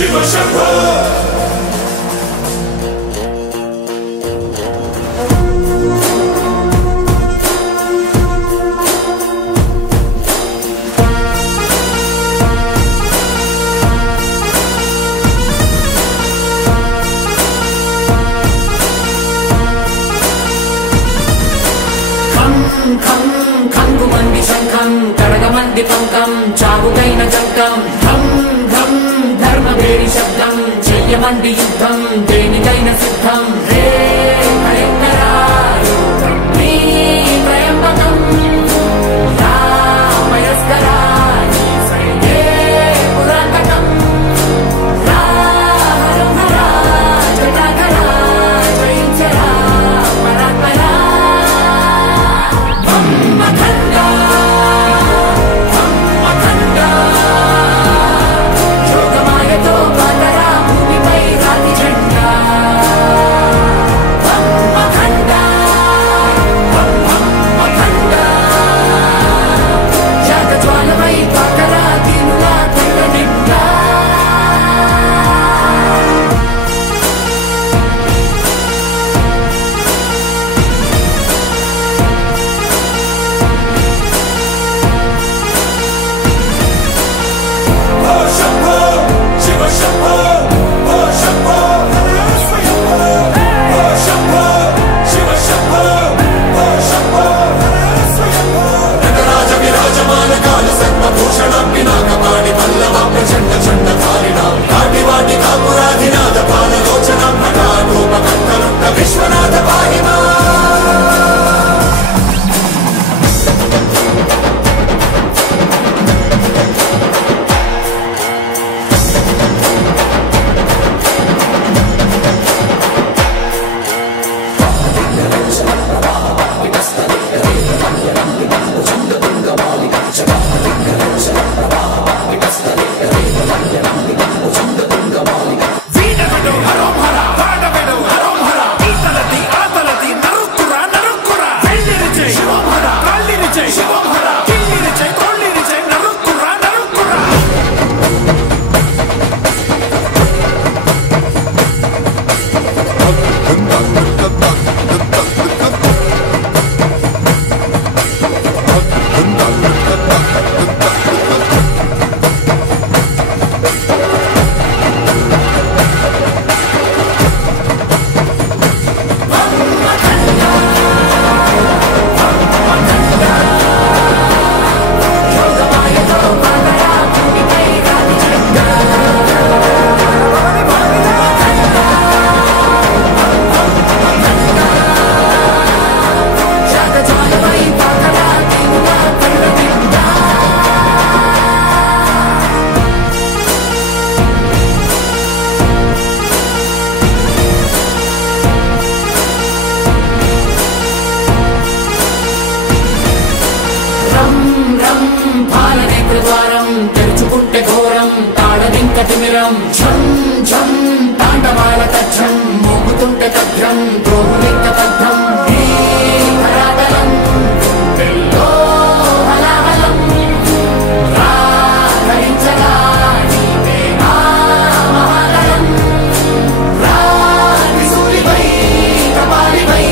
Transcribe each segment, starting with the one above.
शिव शंभो खंगुमंदी शंखं कड़गमंदी पंकं चाबुकैन जंकं धम धम धर्मभेरी शब्दं चेयमंदी युद्धं देनिकैन सिद्धं रे भयंकराय ब्रह्मी त्रयंबकं रामयस्कराय सैन्ये पुरातकं राहरं हरा जटाधरा जयंचरा परात्परा जोगमायतो बातरा भूमिपै राति झंडा अखंडा अखंडा जागज्वालमై बातरा दिनुला कళ్ళ निండా विश्वनाथ पाहि मां तिमिरं झं झं तांडवाल तच्छं मोगुतुंटे तद्धं द्रोहुलिंग तद्धं भीकरादलं बिल्लो हलाहलं राधरिंचला नीवेना महादलं राधिसूलिवै कपालिवै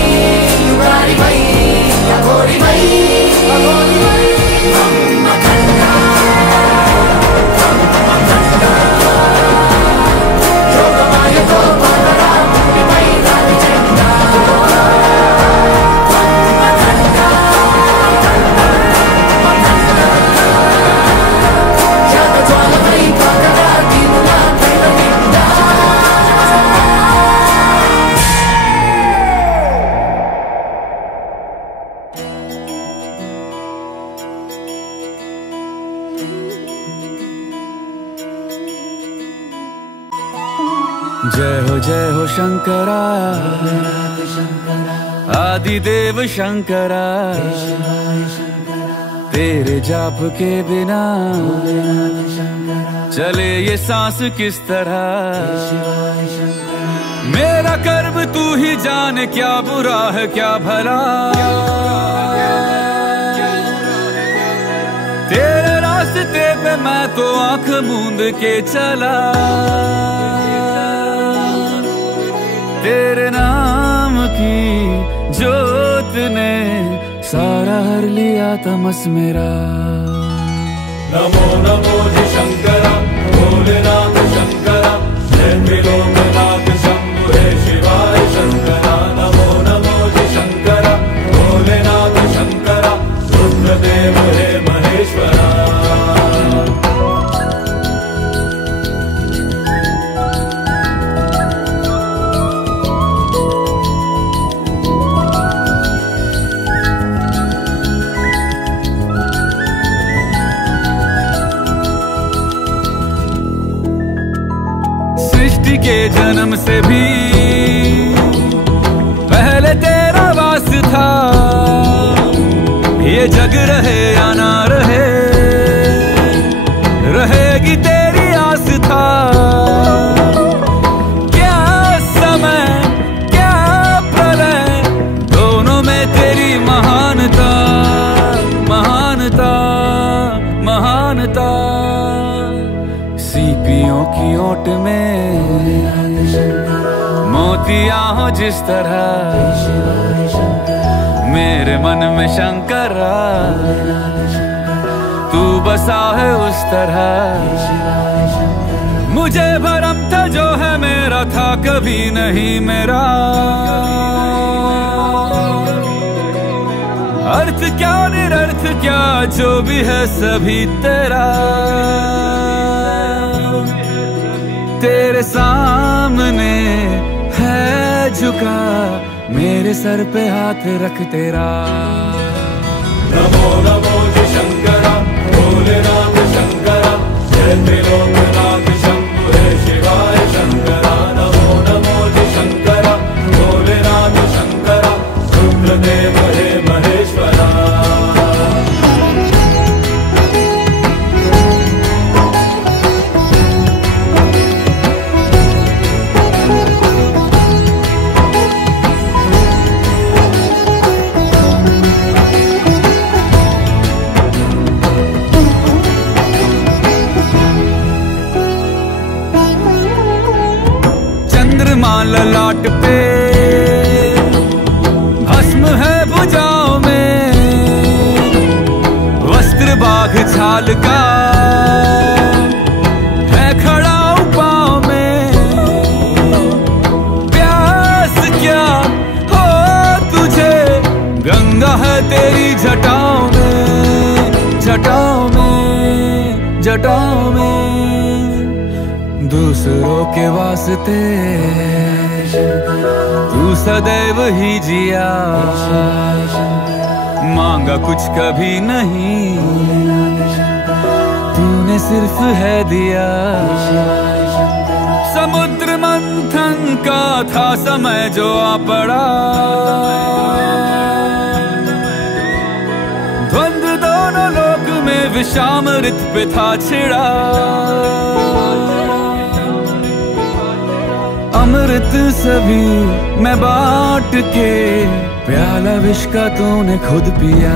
युगालिवै अघोरिवै अखंडा जोगमायतो बातरा भूमिपै राति झंडा अखंडा जागज्वालमై बातरा दिनुला कళ్ళ నిండా जय हो शंकरा आदिदेव शंकरा तेरे जाप के बिना चले ये सांस किस तरह मेरा कर्म तू ही जाने क्या बुरा है क्या भला तेरे रास्ते पे पे मैं तो आंख मूंद के चला, तेरे नाम की जोत ने सारा हर लिया तमस मेरा। नमो नमो जी शंकरा भोलेनाथ शंकरा जय त्रिलोकनाथ शंभु हे शिवाय शंकरा। नमो नमो जी शंकरा भोलेनाथ शंकरा रुद्रदेव हे महेश्वरा। सृष्टि के जन्म से भी पहले तेरा वास था, ये जग रहे या ना रहे, रहेगी तेरी आस था। क्या समय क्या प्रलय, दोनों में तेरी महानता महानता महानता। सीपियों की ओट में मोतियां हो जिस तरह, मेरे मन में शंकरा तू बसा है उस तरह। मुझे भरम था जो है मेरा था कभी नहीं मेरा, अर्थ क्या निरर्थ क्या जो भी है सभी तेरा। तेरे सामने है झुका मेरे सर पे हाथ रख तेरा। नमो नमो जी शंकरा भोलेनाथ शंकरा जय त्रिलोकनाथ शंभु हे शिवाय शंकरा। नमो नमो जी शंकरा भोलेनाथ शंकरा रुद्रदेव हे महेश्वरा। ललाट पे भस्म है भुजाओं में, वस्त्र बाघ छाल का है खड़ा पाँव में। प्यास क्या हो तुझे गंगा है तेरी जटाओं में जटाओं में जटाओं में। दूसरों के वास्ते तू सदैव ही जिया, मांगा कुछ कभी नहीं तूने सिर्फ है दिया। समुद्र मंथन का था समय जो आ पड़ा, द्वंद्व दोनों लोक में विषामृत पे था छिड़ा। अमृत सभी मैं बांट के प्याला विष का तूने खुद पिया।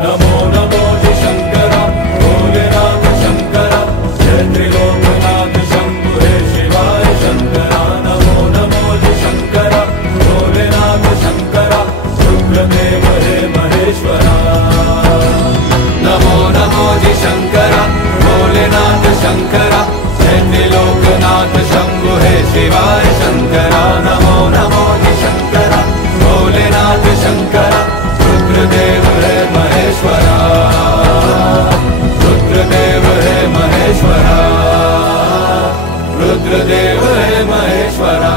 नमो नमो जी शंकरा भोलेनाथ शंकरा जय त्रिलोकनाथ शंभु हे शिवाय शंकरा। नमो नमो जी शंकरा भोलेनाथ शंकरा रुद्रदेव हे महेश्वरा। नमो नमो जी शंकरा भोलेनाथ शंकरा जय त्रिलोकनाथ शंभु हे शिवाय शंकरा। नमो नमो जी शंकरा भोलेनाथ शंकरा रुद्रदेव हे महेश्वरा। रुद्रदेव हे महेश्वरा। रुद्रदेव हे महेश्वरा।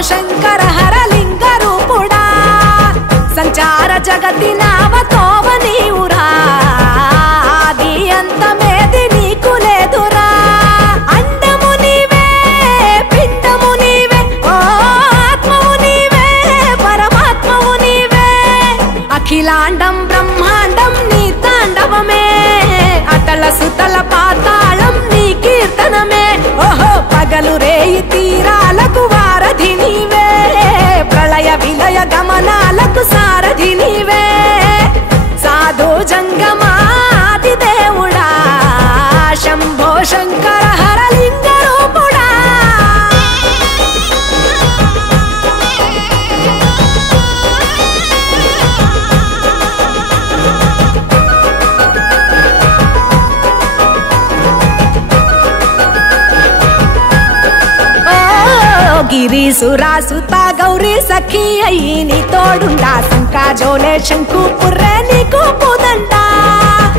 शंकर हरलिंग रूपुड़ा संचार जगति नावतोवनीउरा आदि अंत मेदि नीकु గిరీసురాసుత గౌరీ సఖి అయ్యి నీ తోడుండా సంకాజోలే శంకు పుర్రే నీకు పుదంట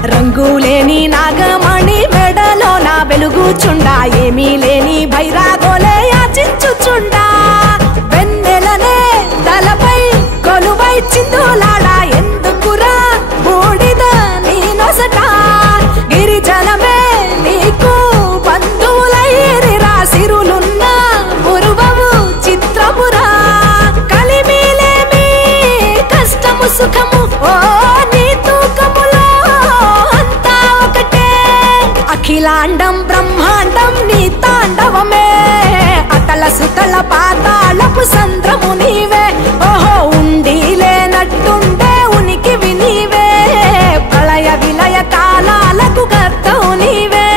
రంగులేని నాగమణి మెడలో నా వెలుగుచుండా ఏమీ లేని భైరాగోలే యాచించుచుండా వెన్నెలనే తలపై కొలువై చిందులాడా ఎందుకురా బూడిద నీ నొసట గిరిజనమే నీకు బంధువులైరిరా సిరులున్న మురువవు చిత్రమురా కలిమిలేమి కష్టము సుఖము ఓ నీ తూకములో అంతా ఒకటే అఖిలాండం బ్రహ్మాండం నీ తాండవమే అతల సుతల పాతాళపు సంద్రము నీవే ఓహో ఉండి లేనట్టుండే ఉనికివి నీవే ప్రళయ విలయ కాలాలకు కర్తవు నీవే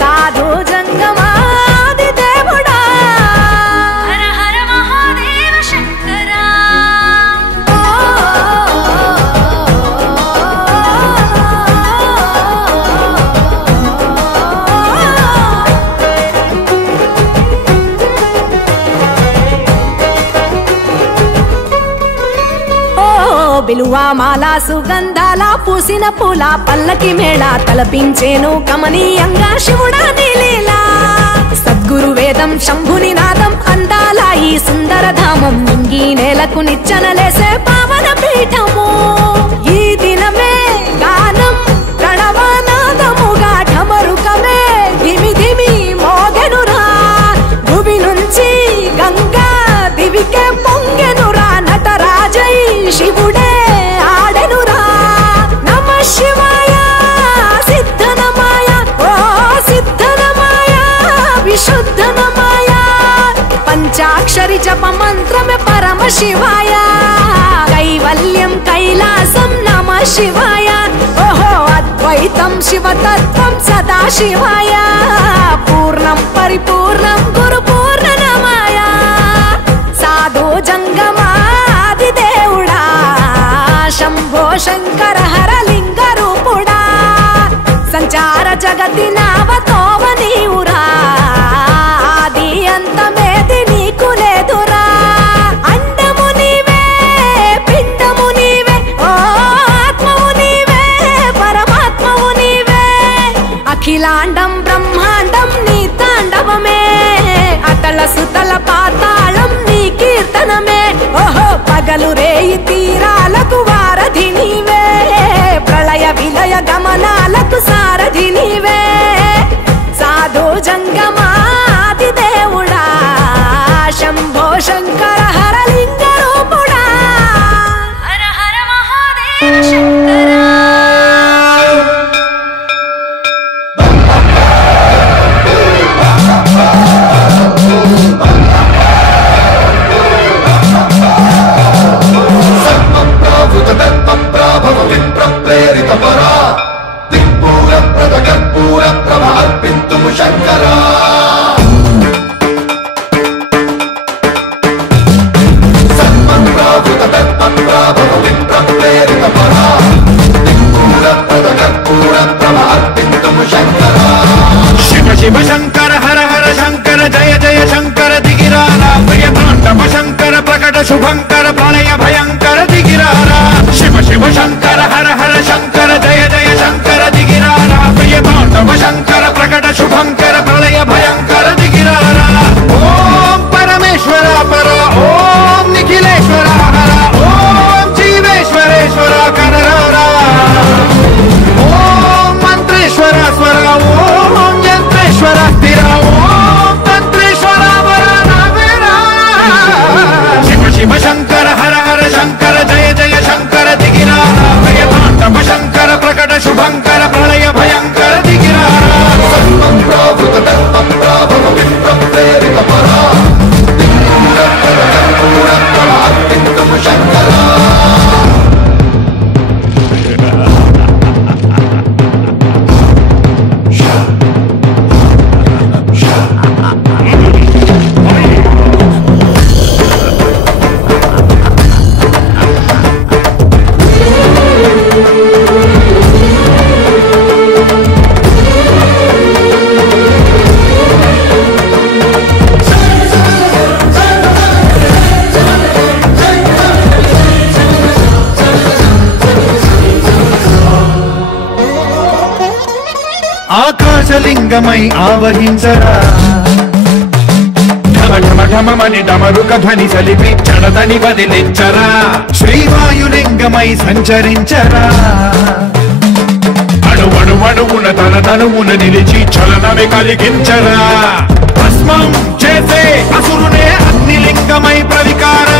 సాధు జంగమాది దేవుడా హర హర మహాదేవ శంకరా బిలువామాల సుగంధాల పూసిన పూల పల్లకి మేళ తలపించేను కమనీయంగా శివుడా నీలీలా సద్గురు వేదం శంభుని నాదం అందాల ఈ సుందర ధామం నింగి నేలకు నిచ్చనలేసే పావన పీఠము ఈ దినమే గానం ప్రణవనాదముగా ఢమరుకమే ధిమి ధిమి మోగెనురా భూమి నుంచి గంగా దివికే పొంగెనురా నటరాజై శివుడే ఆడెనురా నమ శివాయ సిద్ధనమాయ ఓ సిద్ధనమాయ విశుద్ధనమాయ పంచాక్షరి జప మంత్రమే పరమ శివాయ కైవల్యం కైలాసం నమ శివాయ ఓహో అద్వైతం శివతత్వం సదా శివాయ పూర్ణం పరిపూర్ణం గురు పూర్ణనమాయ సాధు జంగమాది దేవుడా శంభో శంకర హర లింగ రూపుడా సంచార జగతి నావతోవ నీవురా ఆది అంతమేది నీకు లేదురా అండము నీవే పిండము నీవే ఓ ఆత్మవు నీవే పరమాత్మవు నీవే అఖిలాండం బ్రహ్మాండం నీ తాండవమే అతల సుతల పాతాళం నీ కీర్తనమే ఓహో పగలు రేయి తీరాలకు వారధి నీవే ప్రళయ విలయ గమనాలకు సారథి నీవే సాధు జంగమాది దేవుడా శంభో శంకర హర లింగ రూపుడా హర హర మహాదేవ శంకరా శివ శంకర హర హర శంకర జయ జయ శంకర దిగిరారా ప్రియతాండవ శంకర ప్రకట శుభంకర ప్రళయ భయంకర దిగిరారా శివ శివ శంకర హర హర శంకర జయ జయ శంకర దిగిరారా ప్రియతాండవ శంకర ప్రకట శుభంకర ప్రళయ భయంకర దిగిరారా ఓం పరమేశ్వర పర ఓం నిఖిలేశ్వర హర ఓం జీవేశ్వరేశ్వర కరరారా ఓం మంత్రేశ్వర స్వర ఓం యంత్రేశ్వర స్థిర ఓం తంత్రేశ్వర వర నవేరా శివ శివ శంకర హర హర శంకర జయ జయ శంకర దిగిరారా భయతాండవ శంకర ఆకాశలింగమై ఆవహించరా ఢమఢమని డమరుక ధ్వని సలిపి చడదని వదిలించరా శ్రీవాయులింగమై సంచరించరా అణువణువున తన తనువున నిలిచి చలనమే కలిగించరా భస్మం చేసే అసురునే అగ్నిలింగమై ప్రవికార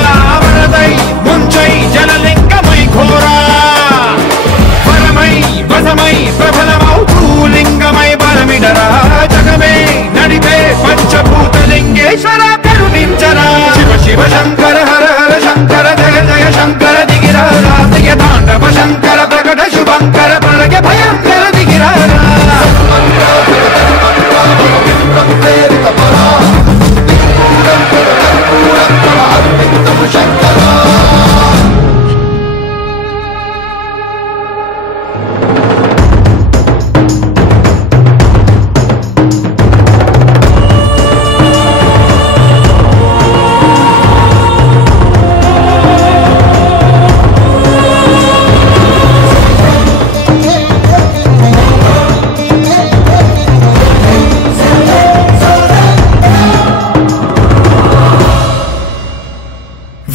వరదై ముంచై జలలింగమై ఘోరా వరమై వసమై ప్రబలమౌ భూలింగమై బలమిడరా జగమే నడిపే పంచభూతలింగేశ్వర కరుణించరా శివ శివ శంకర హర హర శంకర జయ జయ శంకర దిగిరారా జయ తాండవ శంకర ప్రకట శుభంకర ప్రళయ భయంకర దిగిరారా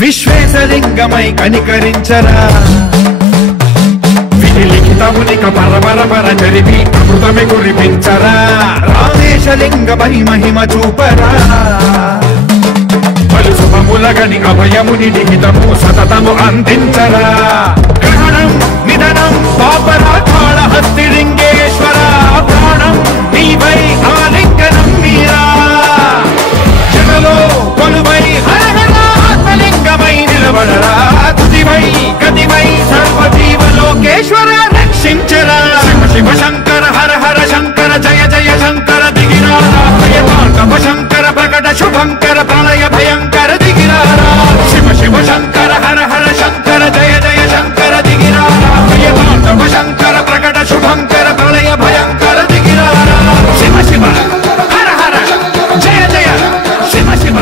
విశ్వేశలింగమై కనికరించరా విధి లిఖితమునిక పరపర చరిపి అమృతమే కురిపించరా రామేశలింగమై మహిమ చూపరా పలు శుభములగని అభయముని లిఖితము సతతము అందించరా గ్రహణం నిధనం పాపరాకాళ హస్తిలింగేశ్వర ప్రాణం నీవై ఆలింగనం మీరా జనలో కొలువై లింగమై నిలబడరా తుదివై గతివై సర్వజీవలోకేశ్వర రక్షించరా శివ శివ శంకర హర హర శంకర జయ జయ శంకర దిగిరారా భయతాండవ శంకర ప్రకట శుభంకర ప్రళయ భయంకర దిగిరారా శివ శివ శంకర హర హర శంకర జయ జయ శంకర దిగిరారా భయతాండవ శంకర ప్రకట శుభంకర ప్రళయ భయంకర దిగిరారా శివ శివ హర హర జయ జయ శివ శివ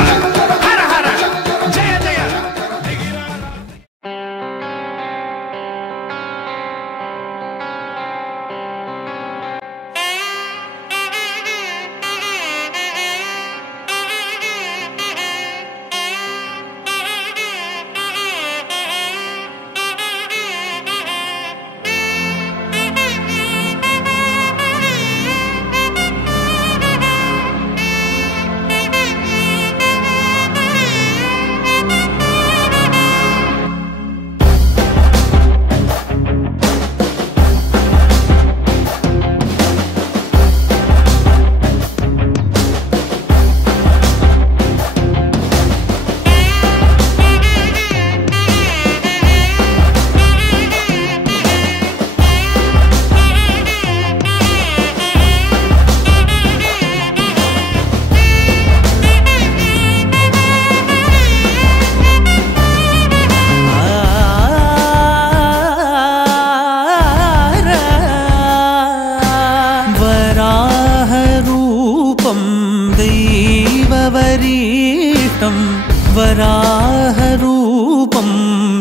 वराहरूपं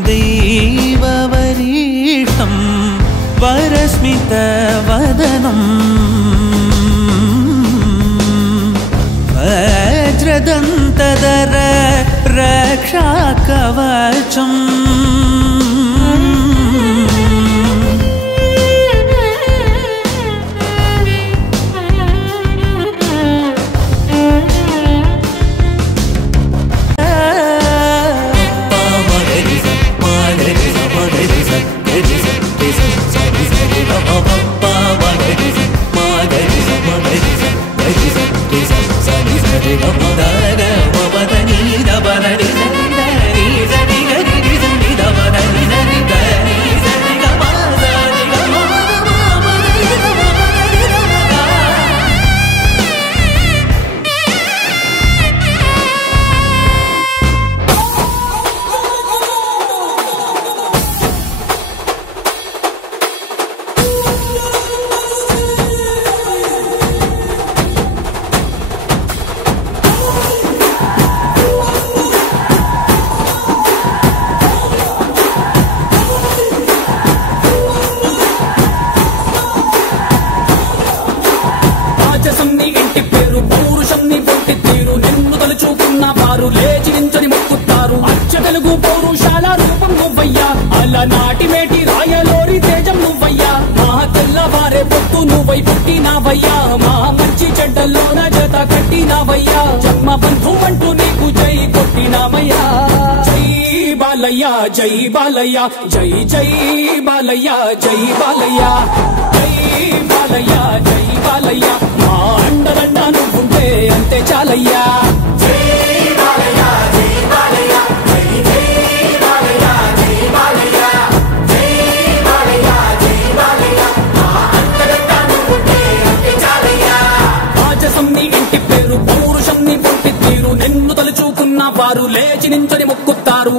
देववरीष्टं वरस्मितवदनं वज्रदन्तधर रक्षाकवचम् రాజసం నీ ఇంటి పేరు పౌరుషం నీ పొట్టి తీరు నిన్ను తలుచుకున్న వారు లేచి నించని మొక్కుతారు అచ్చ తెలుగు పౌరుషాల రూపం నువ్వయ్యా అలనాటి మేటి రాయలోరి తేజం నువ్వయ్యా మా తెల్లవారే పొత్తు నువ్వై పుట్టినావయ్యా మా మంచి చెడ్డల్లోన జత కట్టినావయ్యా జన్మ బంధు అంటూ నీకు జై కొట్టినామయ్యా జై బాలయ్య జై బాలయ్య జై జై బాలయ్య జై బాలయ్య జై బాలయ్య జై బాలయ్య మా అండదండ నువ్వుంటే అంతే చాలయ్యా జై బాలయ్య జై బాలయ్య జై జై బాలయ్య జై బాలయ్య జై బాలయ్య జై బాలయ్య మా అంతరంగ నువ్వుంటే అంతే చాలయ్యా రాజసం నీ ఇంటి పేరు పౌరుషం నీ పొట్టి తీరు నిన్ను తలుచుకున్న వారు లేచి నించని మొక్కుతారు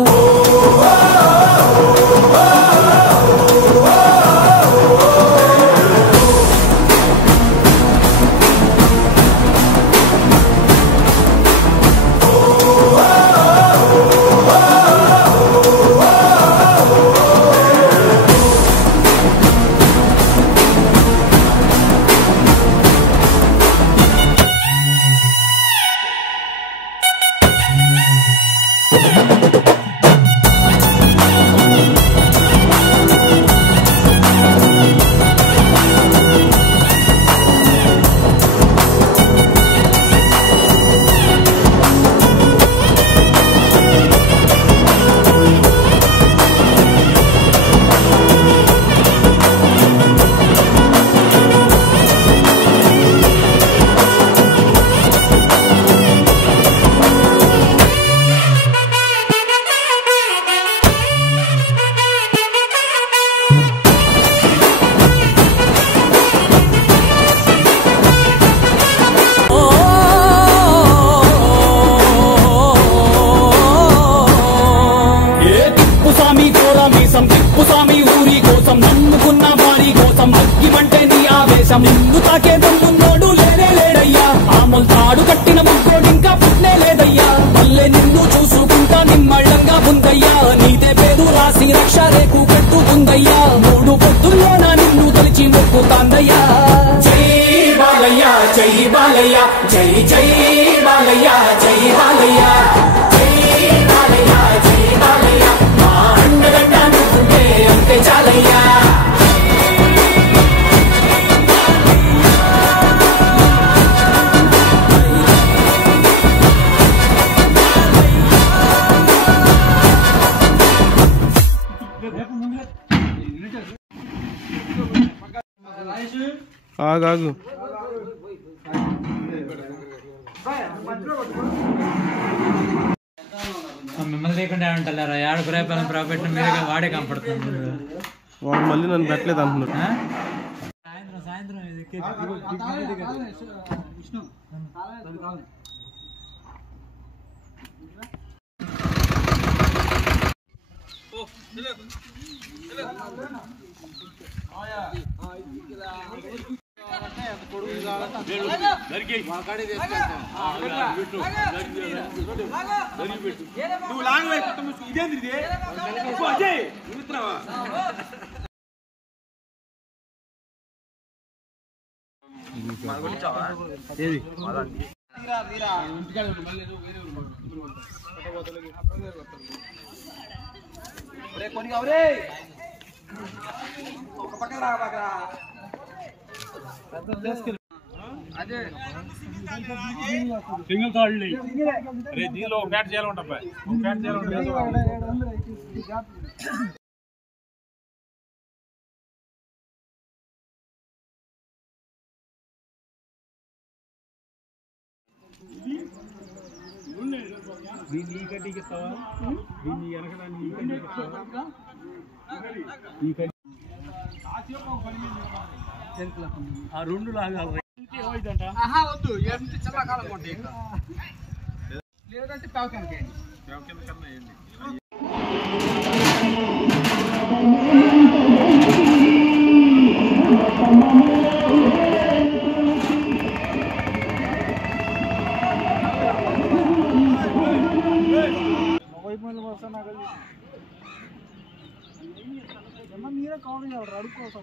తిప్పుస్వామి ఊరి కోసం నమ్ముకున్న వారి కోసం అగ్గిమంటే నీ ఆవేశం నిన్ను తాకే దమ్మున్నోడు లేనే లేడయ్యా ఆముల్ తాడు కట్టిన ముగ్గోడు ఇంకా పుట్నే లేదయ్యా మళ్ళీ నిన్ను చూసుకుంటా నిమ్మళ్ళంగా ఉందయ్యా నీదే పేరు రాసి రక్ష రేకు కట్టుకుందయ్యా మూడు పొద్దుల్లోన నిన్ను తలిచి మొక్కుతాందయ్యా జై బాలయ్య జై బాలయ్య జై జై బాలయ్య జై బాలయ్య జై బాలయ్య జై బాలయ్య మా అండదండ నువ్వుంటే అంతే చాలయ్యా ఆగాగు మిమ్మల్ని లేకుండా అంటారా ఏడు రూపాయల ప్రాఫిట్ మీరే వాడే కనపడుతుంది వాడు మళ్ళీ నన్ను పెట్టలేదు అంటున్నాడు సాయంత్రం నువ్వు లాంగ్ ఇదేంటి అజయ్ ఏది కొన్ని అవరే ఒక పక్కన రా పక్కన అదే సింగిల్ థర్డ్ అరే దీనిలో ఒక బ్యాట్ చేయాలి ఉంటా ఒక బ్యాట్ చేయాలి దీన్ని ఈ కడ్డీకి ఇస్తావా దీన్ని వెనకడాన్ని ఈ కడ్డీకి ఇస్తావా ఈ కడ్డీ ఆ రెండు లాగా వద్దు ఎంత చల్లకాలం కొంటే లేదంటే పేవకెందుకు కన్నా ఏంటి మీరే కావాలి అడుక్కోవచ్చు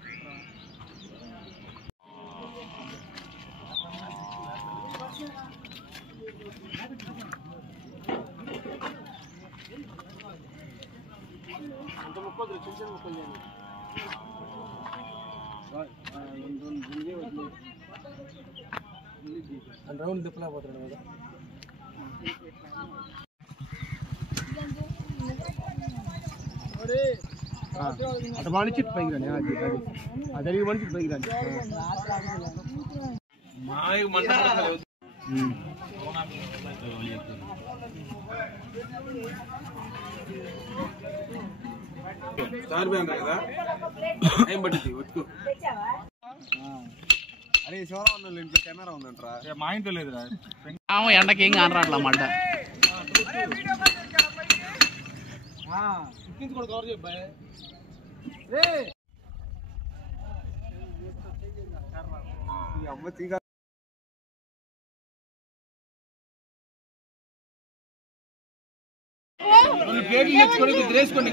రౌండ్ దిప్పలా పోతున్నాడు కదా. అటు వాణిచ్చి పైకి రాని అది అడిగి వాణిచ్చి పైకి రాని కదా ఏం పట్టింది వచ్చుకో. అరే శివరావు ఇంట్లో కెమెరా ఉందంటరా. మా ఇంట్లో లేదురా. ఎండకి ఏం కానరాట్లా మడ్డ కూడా కవర్ చెప్పాయి. అమ్మ తీగా పేర్లు తెచ్చుకొని తిరేసుకోండి.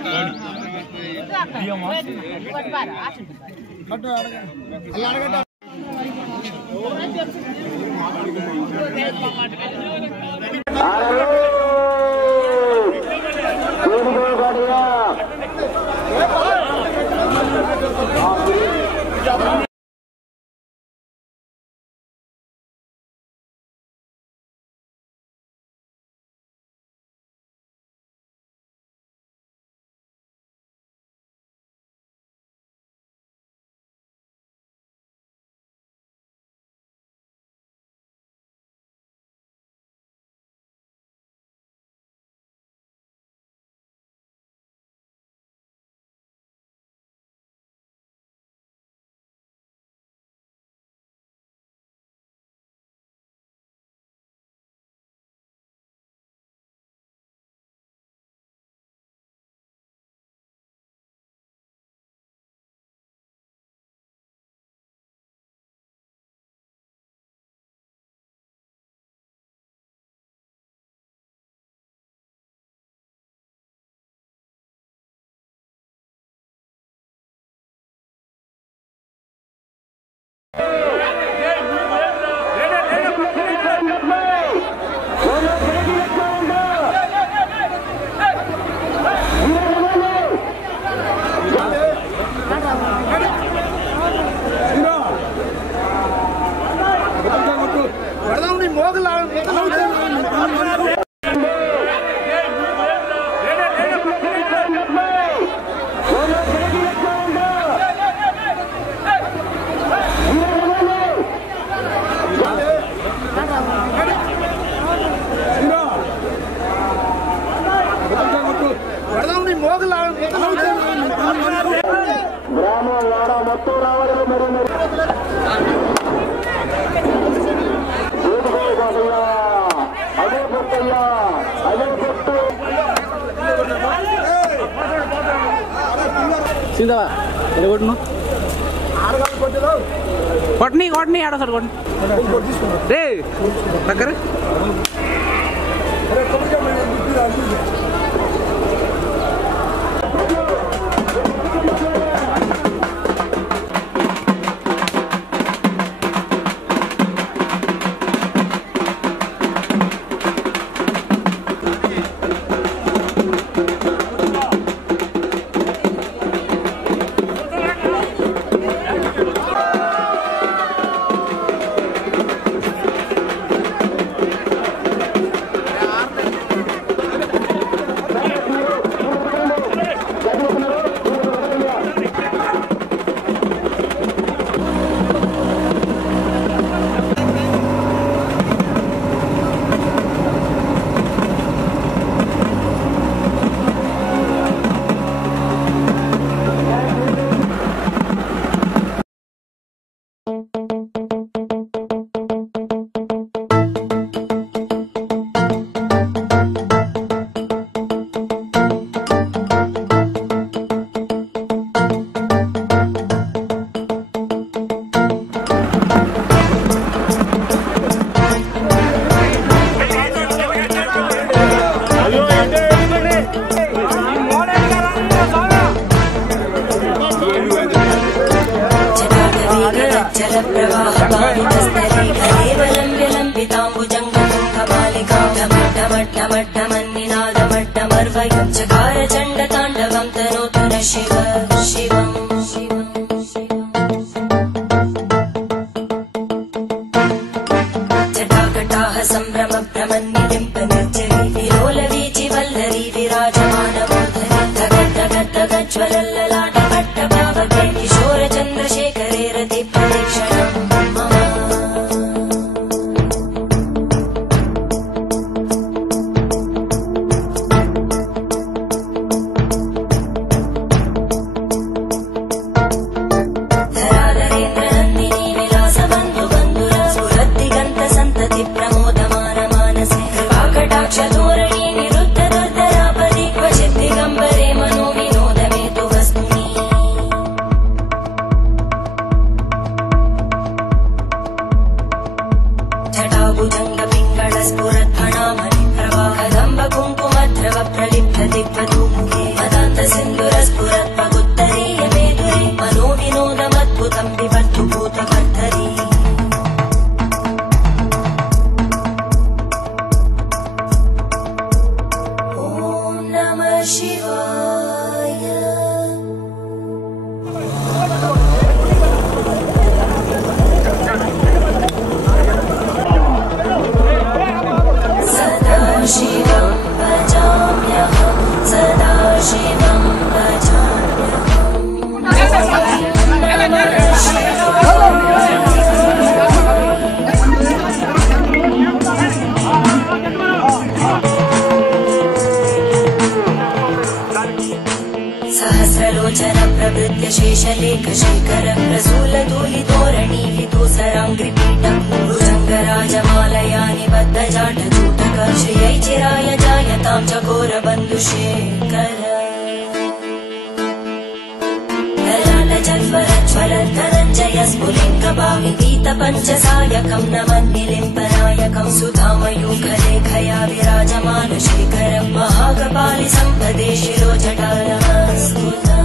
కొట్టని కొట్టని ఆడసాడు కొట్టని రే దగ్గర చకార చండ తాండవం తనోతుర शिव शिवम् जटाकटाः सम्भ्रम भ्रमन्निलिम्प निर्जरी विलोलवीचि वल्लरी विराजमानमूर्धनि धगद्धगद्धगज्ज्वलल्ललाट पट्टपावके किशोर चन्द्रशेखरे रति प्रदक्षिणम् सहस्रलोचन प्रभृत्य शेषलेख शेखर प्रसूल धूलि तोरणी विदूसराङ्घ्रिपीठ भुजङ्गराजमालया निबद्ध जाट जूटक श्रियै चिराय जायतां चकोर बन्धुशेखर ज्वलद्धनञ्जय स्फुलिङ्गभाविगीत पञ्चसायकं नमन्निलिम्पनायकं सुधामयूखलेखया विराजमान शेखरं महाकपालि सम्पदे शिरो जटानमस्तुता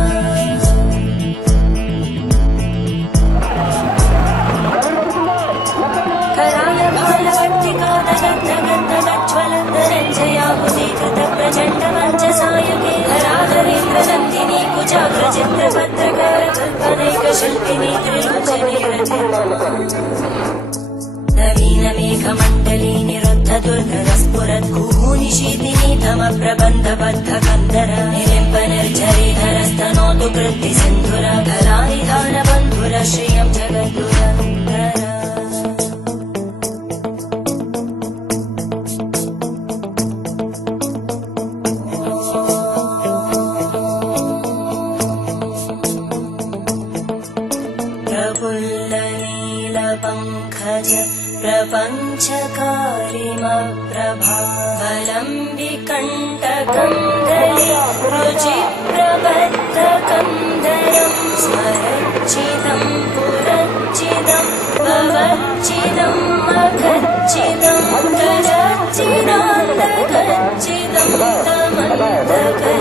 कराय भालवर्तिका दगद्धगद्धगज्ज्वलद्धनञ्जयाहुतीकृत प्रचण्ड मञ्चसायके धराधरेन्द्रनन्दिनी कुचाग्रचित्रपत्रकार कल्पनैकशिल्पिनी त्रिलोचने रचिता नवीनमेघमण्डली निरुद्ध दुर्गरस्फुरद्गुहूनिशीतिनी तमप्रबन्धबद्धकन्दर निलिम्पनिर्झरीधरस्तनोतु कृत्तिसिन्धुर धरानिधानबन्धुर श्रियं जगद्गुरन्दर प्रपञ्चकारिमप्रभावलं विकण्टकन्दले रुचिप्रबद्धकन्दरं स्मरच्चिदं पुरच्चिदं भवच्चिदं मघच्चिदं गजच्चिदान्तगच्चिदं तमन्तगच्चिदं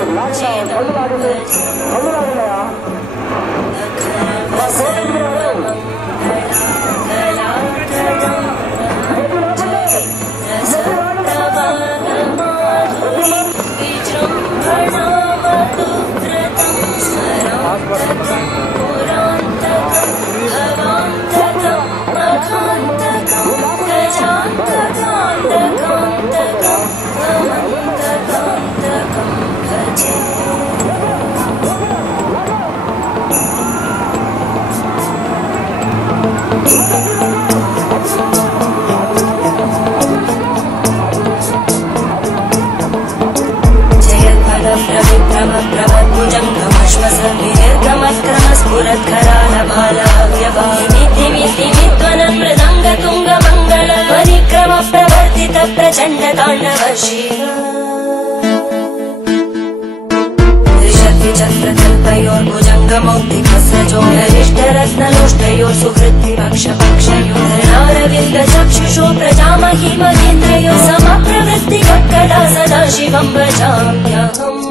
सुहृद्विपक्षपक्षयोररिष्टरत्नलोष्टयोः प्रजामहिमनेत्रयोः समप्रवृत्तिवक्कला सदा शिवं भजाम्यहम्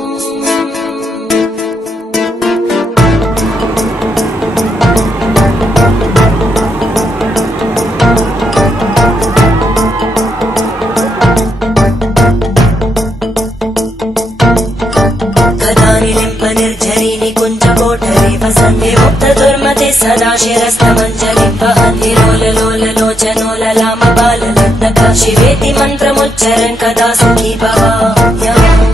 लोचनो ललाम बालनर्तका शिवेति मन्त्रमुच्चरन् कदा सुखी भवाम्यहम्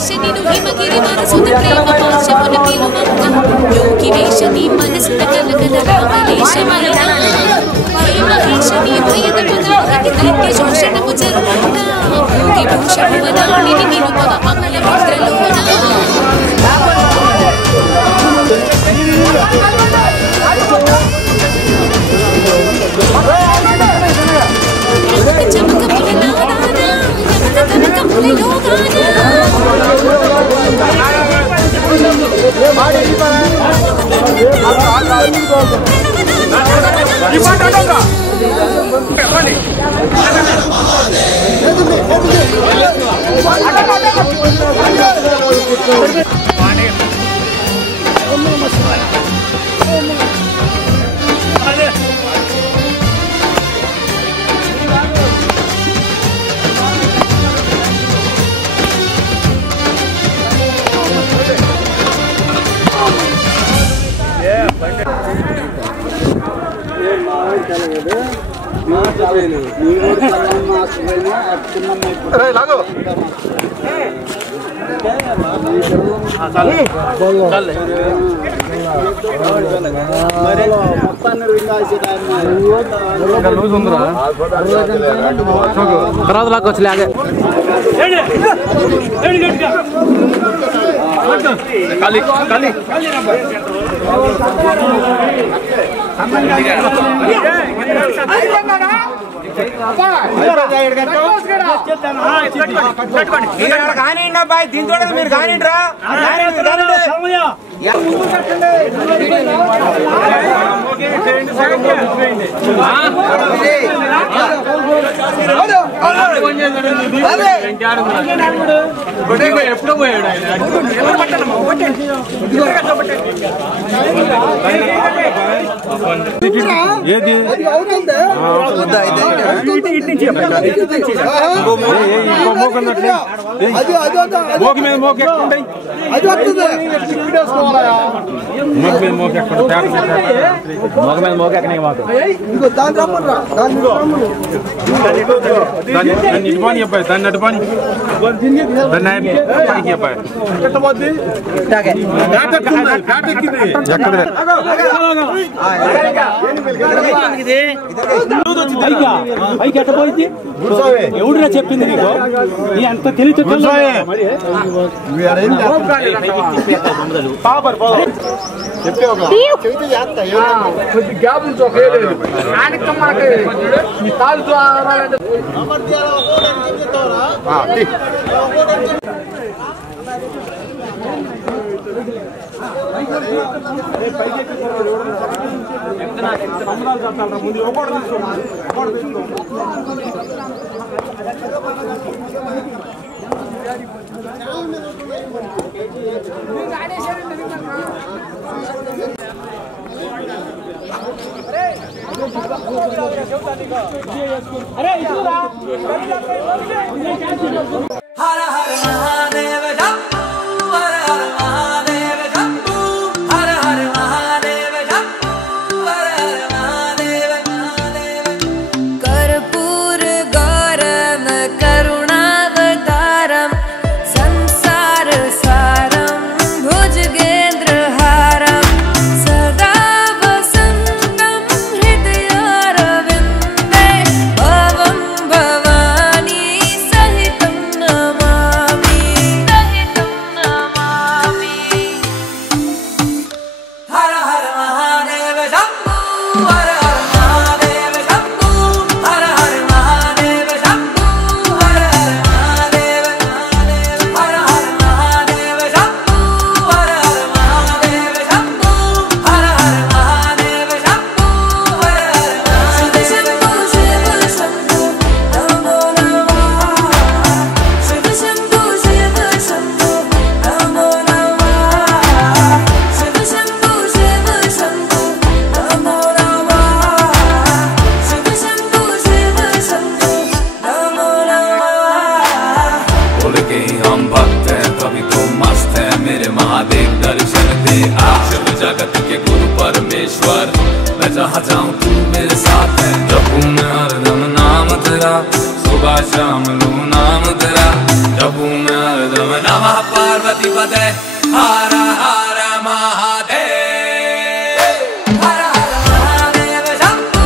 నీను హిమగిరి మనసుత ప్రేమ పాశమున పిలువంగా యోగి వేషని మనసుత కలకల రామలేశమైనా హే మహేశని భయదపదాహతి దైత్య శోషణము జరుగునా భోగి భూషభువనాళిని నిరుపవ అమల మిత్రలోనా తర్వాత లాక్ వచ్చి లాగే కానీ దీంతో మీరు కానీ ఎప్పుడు పోయాడు ఏది మోకి మీద మోకి ఎక్కుంటాయి మోకి మీద మోకి ఎక్కడ మోక మీద మోకి ఎక్కనే మాకు దాన్ని ఇటు పని చెప్పాయి దాన్ని అటు పని దాన్ని చెప్పాయి ఎవడురా చెప్పింది నీకు నీ అంత తెలిసి ముందు అరే ఇదిరా హర హర మహాదేవ జంబూ హర హర మహాదేవ జంబూ హర హర మహాదేవ జంబూ హర హర మహాదేవ మహాదేవ कर्पूर गौरम करुणावतारम संसार सारम भुजगेन्द्रहारम सदा वसन्तं हृदयारविन्दे भवं भवानी सहितं नमामि हर हर महादेव शंभो हर हर महादेव शंभो हर हर महादेव शंभो हर हर महादेव हर हर महादेव शंभो हर हर महादेव शंभो हर हर महादेव शंभो हर हर शिव शंभो नमो नमः शिव शंभो नमो नमः शिव शंभो नमो नमः शिव शंभो नमो नमः बोल के हम भक्त हैं कभी तो मस्त है मेरे महादेव दर्शन दे आ शिव जगत के गुरु परमेश्वर मैं जहाँ जाऊँ तू मेरे साथ है जपूं मैं हरदम नाम तेरा सुबह शाम लूं नाम तेरा जपूं मैं दम दम नमः पार्वती पते हर हर महादेव हर हर महादेव शंभू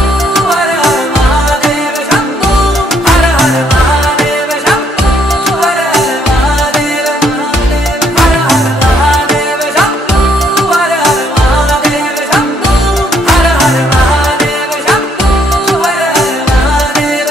हर हर महादेव शंभू हर हर महादेव शंभू हर हर महादेव हर हर महादेव शंभू हर हर महादेव शंभू हर हर महादेव शंभू हर हर महादेव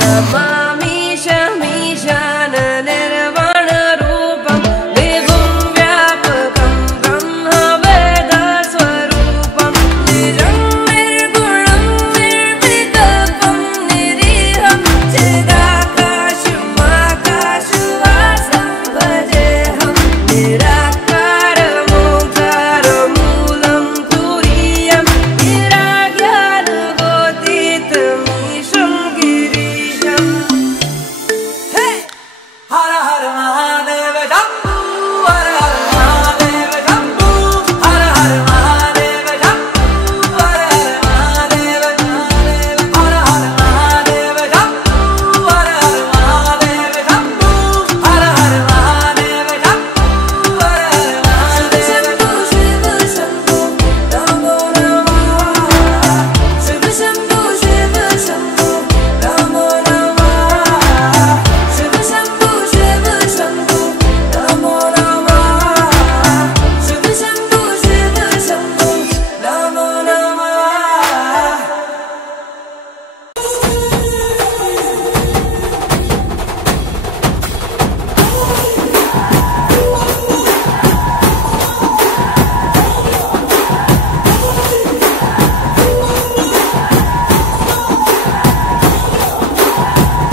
नमामि शमीशान निर्वाण रूपं देवं व्यापकं ब्रह्मवेदस्वरूपं निजं निर्गुणं निर्विकल्पं निरीहं चिदाकाशमाकाशवासं भजेऽहं निराकारमोङ्कारमूलं तुरीयं निराज्ञानगोतीतमीशं गिरीशम् हर हर महादेव शंभू हर हर महादेव शंभू हर हर महादेव शंभू हर हर महादेव हर हर महादेव शंभू हर हर महादेव शंभू हर हर महादेव शंभू हर हर महादेव शिव शंभू नमो नमः शिव शंभू नमो नमः शिव शंभू नमो नमः शिव शंभू नमो नमः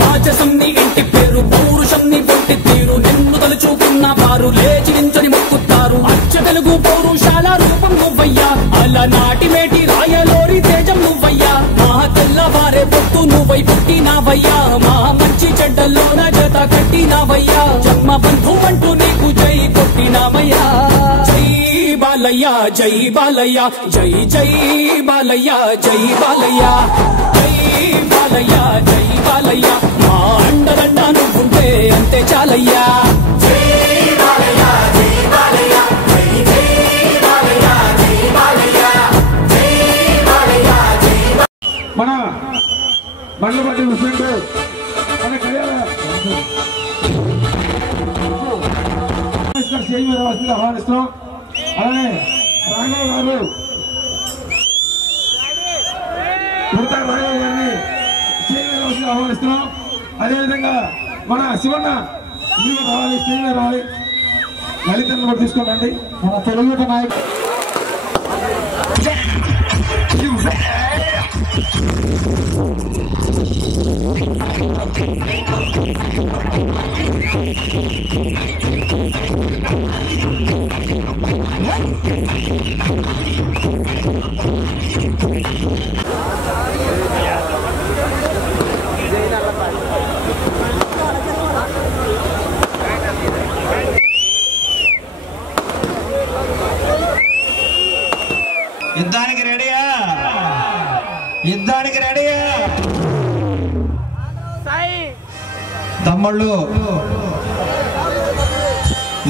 రాజసం నీ ఇంటి పేరు పౌరుషం నీ పొట్టి తీరు నిన్ను తలుచుకున్న వారు లేచి నించని మొక్కుతారు అచ్చ తెలుగు పౌరుషాల రూపం నువ్వయ్యా అలనాటి మేటి రాయలోరి తేజం నువ్వయ్యా మా తెల్లవారే పొత్తు నువ్వై పుట్టినావయ్యా మా మంచి చెడ్డల్లోన జత కట్టినావయ్యా జన్మ బంధు అంటూ నీకు జై కొట్టినావయ్యా జై బాలయ్య జై బాలయ్య జై జై బాలయ్య జై బాలయ్య జై బాలయ్య జై బాలయ్య మా అండదండ నువ్వుంటే అంతే చాలయ్యా జై బాలయ్య జై బాలయ్య జై జై బాలయ్య జై బాలయ్య జై బాలయ్య జై మన బండ్లపట్టి ప్రెసిడెంట్ మన కళ్యాణ స్టేజ్ మీద వస్తుంది ఆహ్వానిస్తాం. అలానే రాఘవ్ గారు ముడతా రాఘవ్ గారిని స్టేజ్ మీద వస్తుంది ఆహ్వానిస్తున్నాం. అదేవిధంగా మన శివన్న మీరు రావాలి, స్టేజ్ మీద రావాలి. లలితను కూడా తీసుకోండి. మన తెలుగు నాయకుడు యుద్ధానికి రెడీయా? యుద్ధానికి రెడీయా తమ్ముళ్ళు?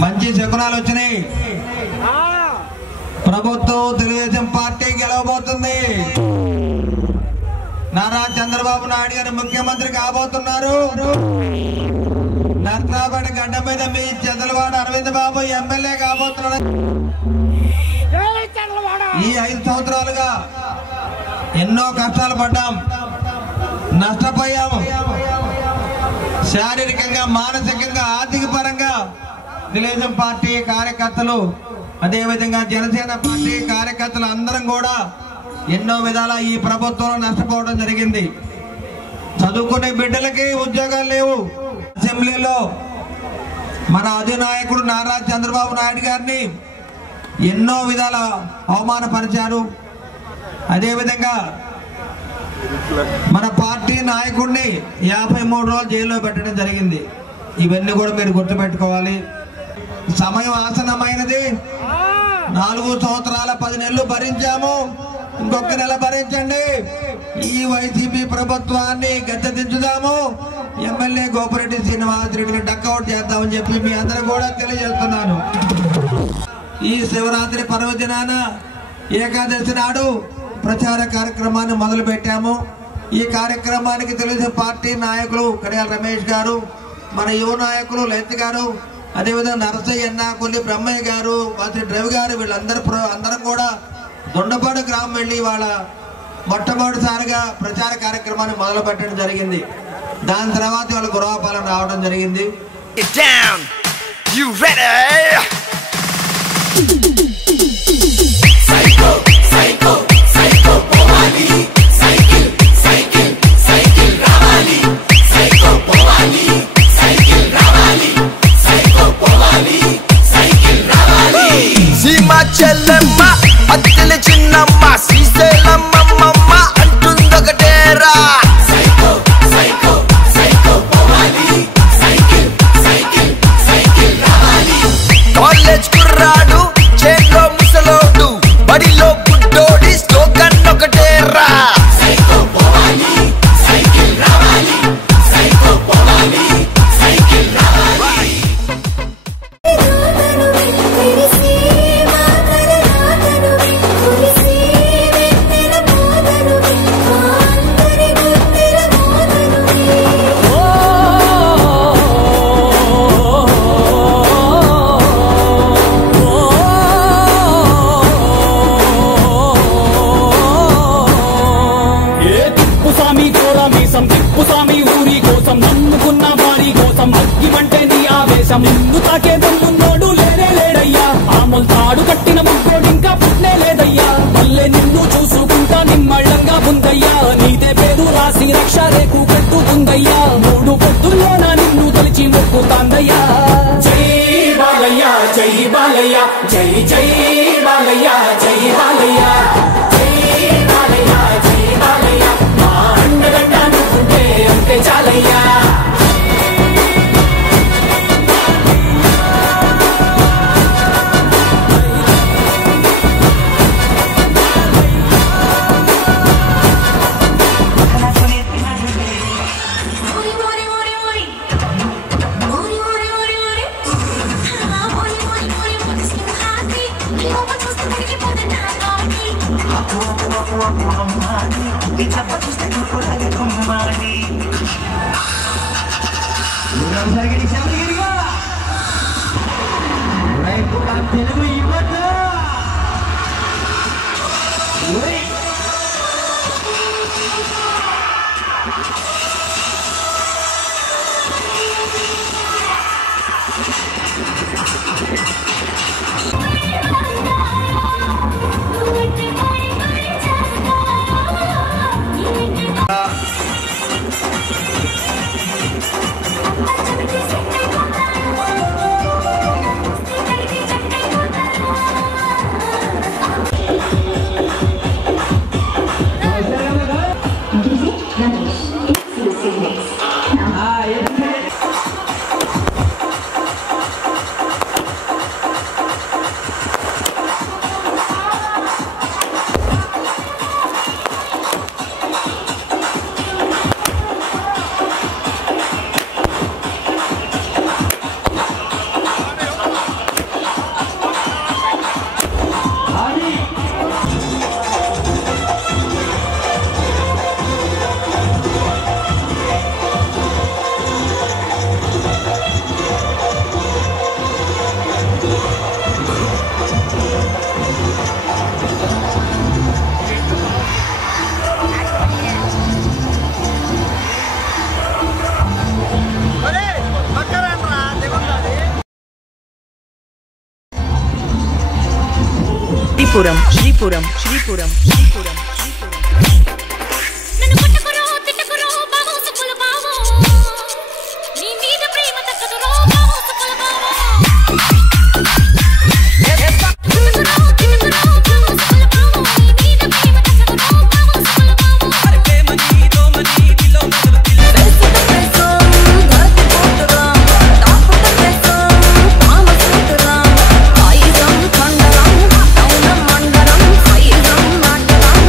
మంచి శకునాలు వచ్చినాయి. ప్రభుత్వం తెలుగుదేశం పార్టీ గెలవబోతుంది. నారా చంద్రబాబు నాయుడు గారు ముఖ్యమంత్రి కాబోతున్నారు. నర్సాపేట గడ్డ మీద మీ చంద్రబాబు అరవింద్ బాబు ఎమ్మెల్యే కాబోతున్నాడు. ఈ 5 సంవత్సరాలుగా ఎన్నో కష్టాలు పడ్డాం, నష్టపోయాము. శారీరకంగా, మానసికంగా, ఆర్థిక పరంగా తెలుగుదేశం పార్టీ కార్యకర్తలు, అదేవిధంగా జనసేన పార్టీ కార్యకర్తలు అందరం కూడా ఎన్నో విధాల ఈ ప్రభుత్వంలో నష్టపోవడం జరిగింది. చదువుకునే బిడ్డలకి ఉద్యోగాలు లేవు. అసెంబ్లీలో మన అధినాయకుడు నారా చంద్రబాబు నాయుడు గారిని ఎన్నో విధాల అవమానపరిచారు. అదేవిధంగా మన పార్టీ నాయకుడిని 53 రోజులు జైల్లో పెట్టడం జరిగింది. ఇవన్నీ కూడా మీరు గుర్తుపెట్టుకోవాలి. సమయం ఆసన్నమైనది. 4 సంవత్సరాల 10 నెలలు భరించాము. ఇంకొక నెల భరించండి. ఈ వైసీపీ ప్రభుత్వాన్ని గద్దె దించుదాము. ఎమ్మెల్యే గోపిరెడ్డి శ్రీనివాసరెడ్డిని డక్అవుట్ చేద్దామని చెప్పి మీ అందరూ కూడా తెలియజేస్తున్నాను. ఈ శివరాత్రి పర్వదినాన ఏకాదశి నాడు ప్రచార కార్యక్రమాన్ని మొదలు పెట్టాము. ఈ కార్యక్రమానికి తెలుగుదేశం పార్టీ నాయకులు కడియాల రమేష్ గారు, మన యువ నాయకులు లలిత్ గారు, అదేవిధంగా నరసయ్య అన్న, కొల్లి బ్రహ్మయ్య గారు, వాసి రవి గారు, అందరం కూడా దొండపాడు గ్రామం వెళ్ళి వాళ్ళ మొట్టమొదటిసారిగా ప్రచార కార్యక్రమాన్ని మొదలు పెట్టడం జరిగింది. దాని తర్వాత వాళ్ళ గురవాపాలన రావడం జరిగింది. సీమా చెల్లెమ్మ అత్తెల చిన్నమ్మ శ్రీశైలమ్మ అంటుందొకటేరా. కాలేజ్ కుర్రాడు చేతిలో ముసలోడు బడిలో గుడ్డోడి స్లోగన్ ఒకటేరా. నిన్ను తాకే దమ్మున్నోడు లేనే లేడయ్యా. ఆమల్ తాడు కట్టిన ముగ్గోడు ఇంకా పుట్నే లేదయ్యా. మళ్ళీ నిన్ను చూసుకుంటా నిమ్మళ్ళంగా ఉందయ్యా. నీదే పేరు రాసి రక్ష రేకు పెట్టుకుందయ్యా. 3 పొద్దుల్లోన నిన్ను తలిచి మొక్కుతాందయ్యా. జై బాలయ్య జై బాలయ్య జై జై బాలయ్య జై బాలయ్య జై బాలయ్య జై బాలయ్య మా అండగండ నువ్వుంటే అంతే చాలయ్యా. శ్రీపురం శ్రీపురం శ్రీపురం శ్రీపురం నన్ను కొట్టుకురో తిట్టుకురో బావో సుకుల బావో నీ మీద ప్రేమ తగ్గదురో బావో సుకుల బావో కొట్టుకురో తిట్టుకురో బావో సుకుల బావో నీ మీద ప్రేమ తగ్గదురో బావో సుకుల బావో అరే ప్రేమ నీదో మనీ దిలో మొదలు దిలో ధరతి పోతురా తాపుట చేసా పామ సుతురా ఆయుధం కండరం టౌన మండలం సైలం నాటరం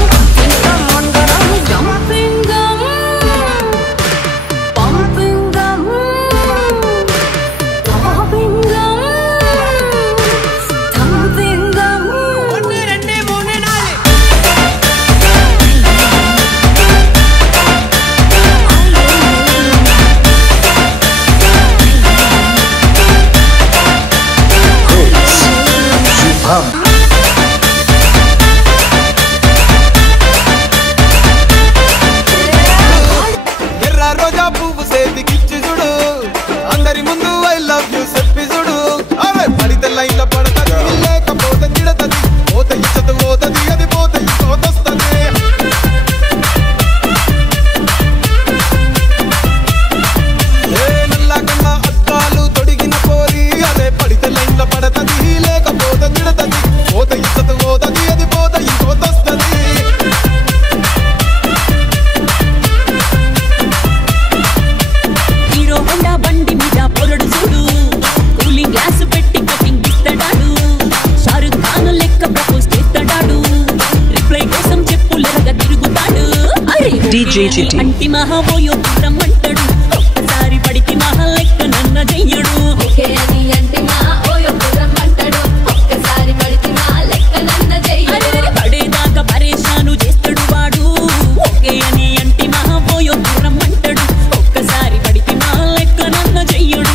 DJ Chitti. అంటి మహాబోయో రమ్మంటాడు ఒక్కసారి పడికి మహా లెక్క నన్న చెయ్యడు ఓకే అని అంటి మహాబోయో రమ్మంటాడు ఒక్కసారి పడికి మహా లెక్క నన్న చెయ్యడు పడేదాకా పరేషాను చేస్తాడు వాడు ఓకే అని అంటి మహాబోయో రమ్మంటాడు ఒక్కసారి పడికి మహా లెక్క నన్న చెయ్యడు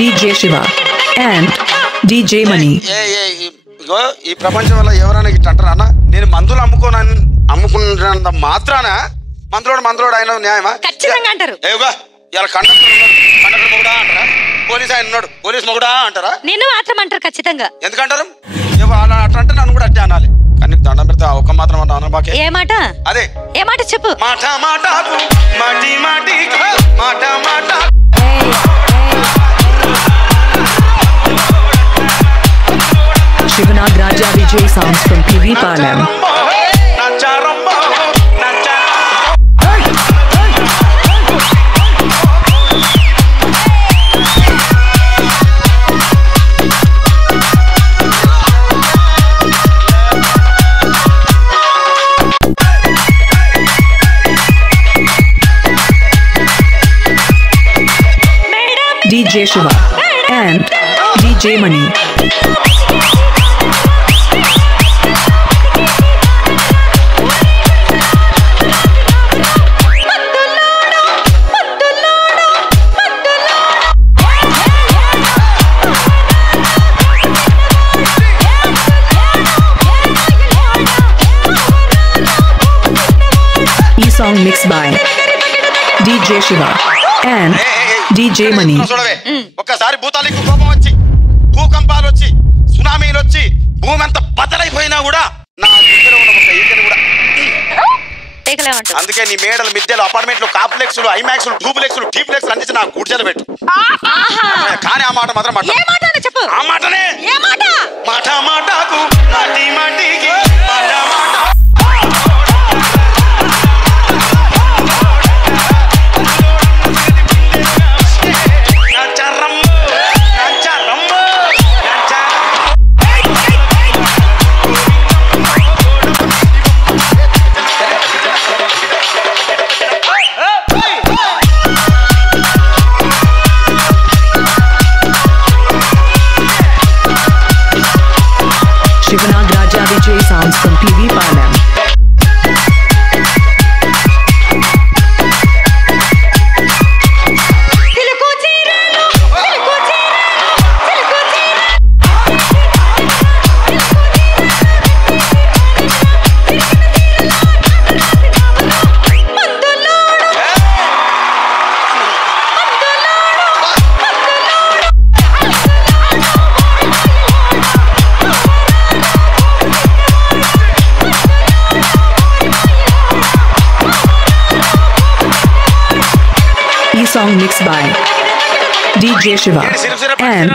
DJ Shiva and DJ Mani. ఈ ప్రపంచంలో ఎవరైనా ఇట్లా అంటారా అన్న? నేను మందులు అమ్ముకున్నంత మాత్రాన మందులోడు ఆయన న్యాయమా? ఖచ్చితంగా అంటారు. ఏవుగా ఇలా కండక్టర్ మొగుడా అంటారా? పోలీస్ ఆయన ఉన్నాడు, పోలీస్ మొగుడా అంటారా? నిన్ను మాత్రం అంటారు ఖచ్చితంగా. ఎందుకంటారు? అలా అట్లా అంటే నన్ను కూడా అట్టే అనాలి. కానీ దండం పెడితే ఒక మాత్రం అనబాకే. ఏ మాట? అదే ఏ మాట చెప్పు. మాట మాటకు మాటి మాటికి మాట మాట Shivanag Raja Vijay sounds from PV Palam. DJ Shiva and DJ Mani. E-song mixed by DJ Shiva and DJ Mani. ఒక్కసారి భూతాలకు కోపం వచ్చి భూకంపాలు వచ్చి సునామీలు వచ్చి భూమి అంతా బద్దలైపోయినా కూడా నా దగ్గర ఉన్న ఒక ఈకని కూడా అందుకే నీ మేడలు మిద్దెలు అపార్ట్మెంట్లు కాంప్లెక్స్లు ఐమాక్స్లు డూప్లెక్స్లు టీప్లెక్స్లు అందించి నాకు గుడిచెలు పెట్టు. కానీ ఆ మాట మాత్రం చెప్పు. ఆ మాటనే మాట మాటకు మాటి మాటికి మాట మాట Shivanag Raja Vijay sounds from PV Palam. E-song mixed by DJ Shiva and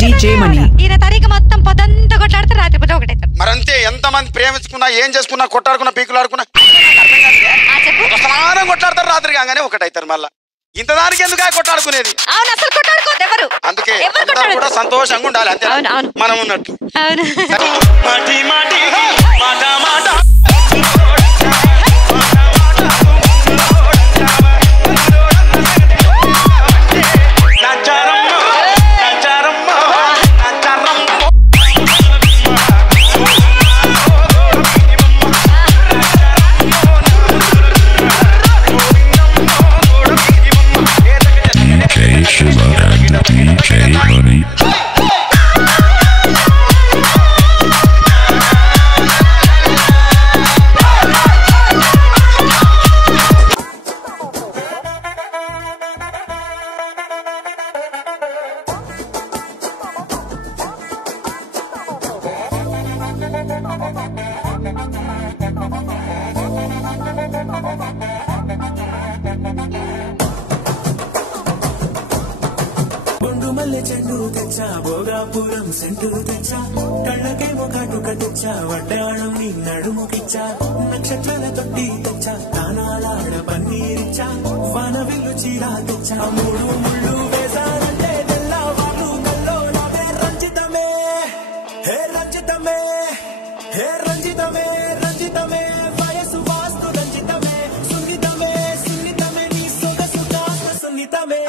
DJ Mani. ఈయన తారీఖు మొత్తం పొద్దంతా కొట్లాడితే రాత్రి పొద్దు ఒకటే. మరంతే ఎంతమంది ప్రేమించుకున్నా ఏం చేసుకున్నా కొట్టాడుకున్నా పీకులు ఆడుకున్నా సమానం కొట్లాడతారు రాత్రి కాగానే ఒకటైతారు మళ్ళా. ఇంత దానికి ఎందుకు కొట్టాడుకునేది? అవును, అసలు కొట్టాడుకోవద్దు ఎవరు. అందుకే అందరూ కూడా సంతోషంగా ఉండాలి అంతే. మనం ఉన్నట్టు. అవును. మాటి మాటి మాట మాట మల్లె చెండు తెచ్చా, భోగాపురం సెంటు తెచ్చా, కళ్ళకేమో కాటుక తెచ్చా, వడ్డాణం నీ నడుముకిచ్చా, నక్షత్రాల తొట్టి తెచ్చా, తానాలాడ పన్నీరిచ్చా, వాన విల్లు చీరా తెచ్చా, మూడు ముళ్ళు వేసారంటే తెల్లవాళ్ళు కల్లో నావే రంజితమే, హే రంజితమే, హే రంజితమే, రంజితమే, వయసు వాస్తు రంజితమే, సున్నితమే, సున్నితమే, నీ సొగసు కాస్త సున్నితమే.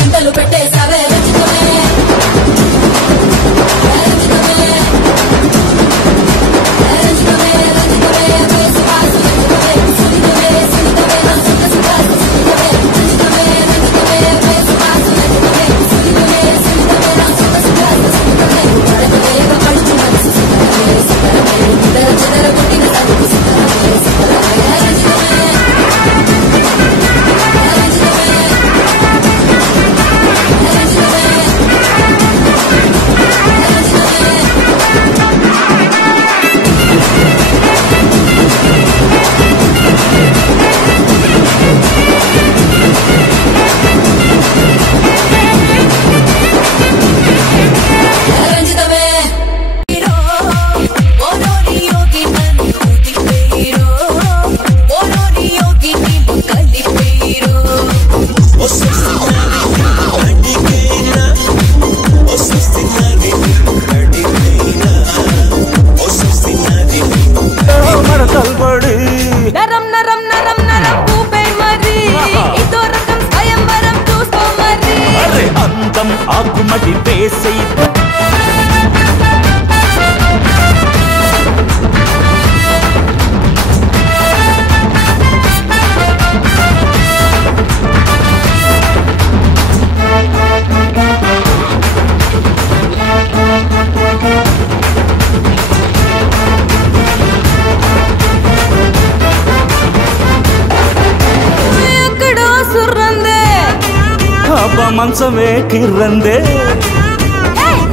గింటలు పెట్టేసావే రంజితమే, ఆకుమటి వేసై ఎక్కడో సుర్రందే మంచమే కిర్రందే,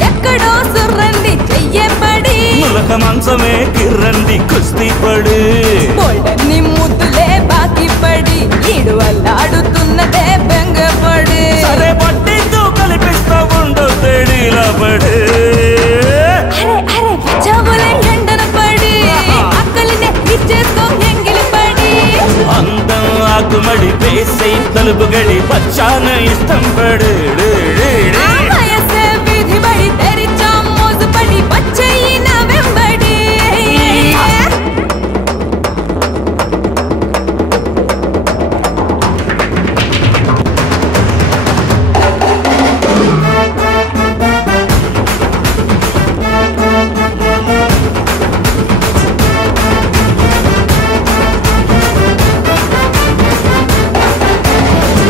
ఎక్కడో సుర్రంది చెయ్యబడి, ములక మంచమే కిర్రంది కుస్తీ పడి, బోల్డన్ని ముద్దులే బాకి పడి, ఈడు అల్లాడుతున్నదే బెంగపడి, సరే పట్టితో కల్పిస్తా ఉండు తేడీలా పడి, అరే చవులే ఎండన పడి, అక్కలినే ఇచ్చేసుకో ఎంగిలి పడి, అందం ఆకుమడి వేసై తలుపు గడి పచ్చాన ఇష్టం పడి, వయసే విధి బడి తెరిచా మోజుపడి పచ్చయి నా వెంబడి,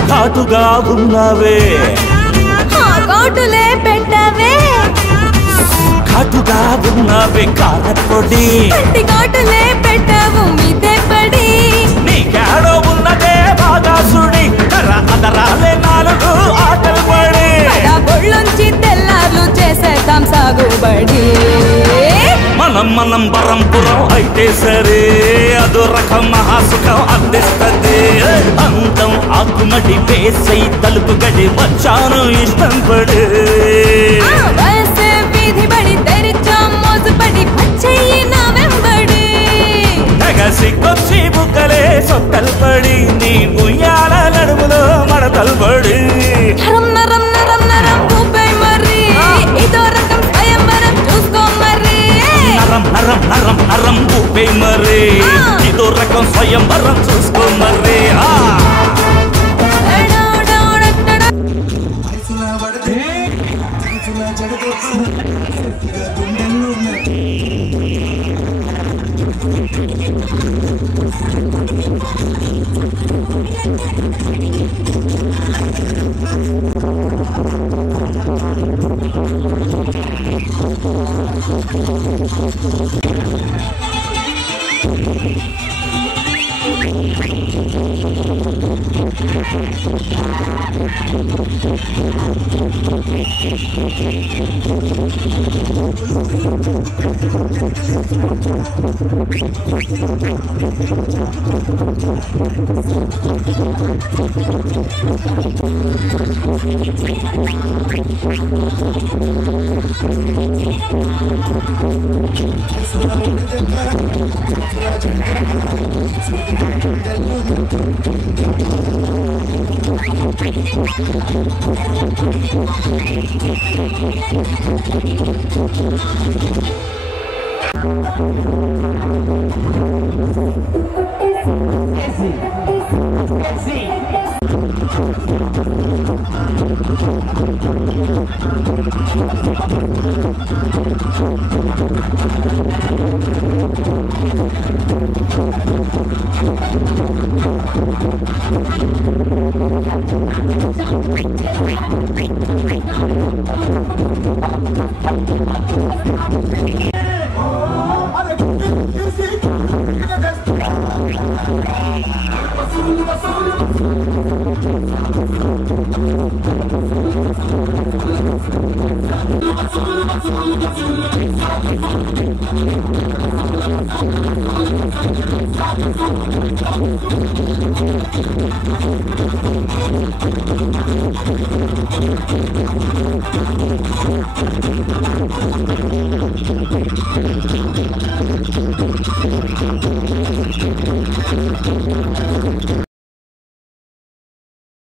ఘాటుగా ఉన్నావే, ఘాటులే పెట్టవే, ఘాటుగా ఉన్నావే కారపొడి, ఘాటులే పెట్టవు మీదే పడి, నీకేడో ఉన్నదే బాగా సుడి, అదరాలే నాలుగు ఆటలు పడి, బొళ్ళొంచి తెల్లార్లు చేసేద్దాం సాగుబడి, మనం బరంపురం అయితే సరే అదో రకం మహాసుఖం అందిస్తుంది. వచ్చాను ఇష్టం పడు వయసే వీధి బడి తెరిచాం మోజుపడి పచ్చయ్యి నా వెంబడి సిక్కొచ్చి బుక్కలే సొట్టలు పడి నీ ఉయ్యాల నడుములో మడతలు పడి నరం నరం నరం నరం ఊపై మరి ఇదో రకం స్వయంవరం చూసుకో మరి నరం నరం నరం నరం ఊపే మరి ఇదో రకం స్వయంవరం చూసుకో మరి